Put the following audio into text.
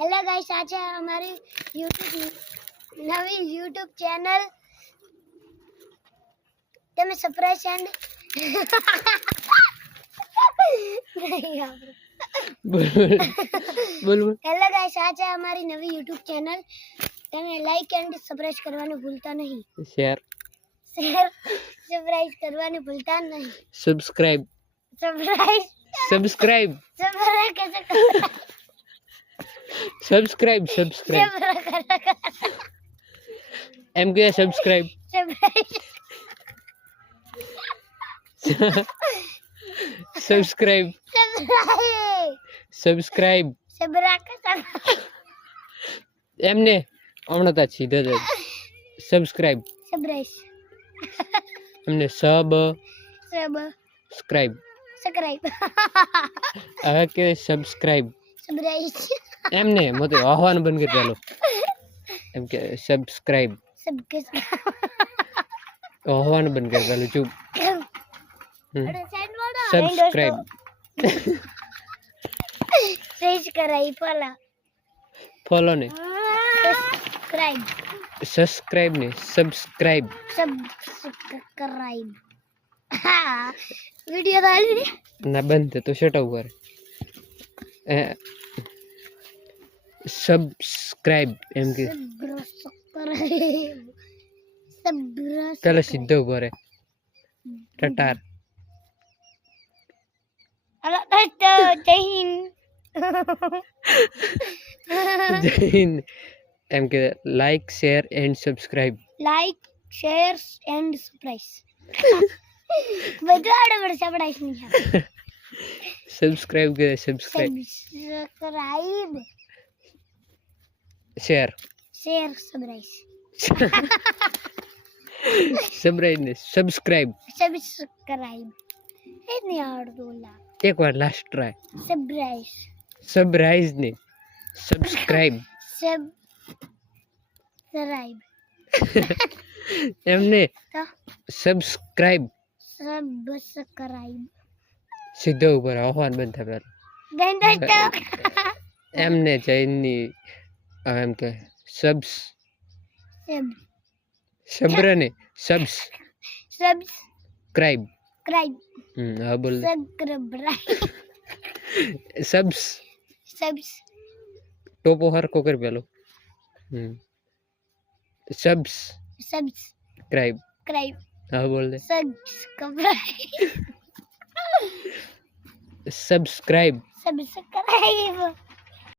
Hello guys, आज है हमारी नवी यूट्यूब चैनल તમે સરપ્રાઈઝ એન્ડ બોલ હેલો ગાઈસ, आज है हमारी नवी यूट्यूब चैनल તમે લાઈક એન્ડ સબસ્ક્રાઇબ કરવાનું ભૂલતા નહીં। શેર સબસ્ક્રાઇબ કરવાનું ભૂલતા નહીં। સબસ્ક્રાઇબ સબસ્ક્રાઇબ कैसे करना? સબસ્ક્રાઇબ એમ કે સબસ્ક્રાઇબ સબસ્ક્રાઇબ એમને હમણાં તા સીધા જ સબસ્ક્રાઇબ એમને સબસ્ક્રાઇબ હવે કે સબસ્ક્રાઇબ એમને મત આહવાન બંધ કરી ચાલો એમ કે સબસ્ક્રાઇબ આહવાન બંધ કરી ચાલો ચૂપ સબસ્ક્રાઇબ ફોલો ને સબસ્ક્રાઇબ ને સબસ્ક્રાઇબ वीडियो डाली ना बंद तो शट ओवर सब्सक्राइब एम के चलो सीधे ऊपर है टटार जय हिंद जय हिंद एम के लाइक शेयर एंड सब्सक्राइब बड़ा बड़ा पढ़ाई नहीं सब्सक्राइब करे सब्सक्राइब शेयर सब्सक्राइब ने सब्सक्राइब नहीं और बोला एक बार लास्ट ट्राई सब्सक्राइब सबराइज ने सब्सक्राइब सब्सक्राइब एमने तो सब्सक्राइब सब्सक्राइब सीधे ऊपर आह्वान बंद था पहले एमने जैनी एम के सब्स सब्र ने सब्स सब्सक्राइब क्राइब हाँ बोल सब्स सब्स टोपो हर को कर पहलो सब्स सब्सक्राइब क्राइब हाँ बोल दे सब्सक्राइब सब्सक्राइब सब्सक्राइब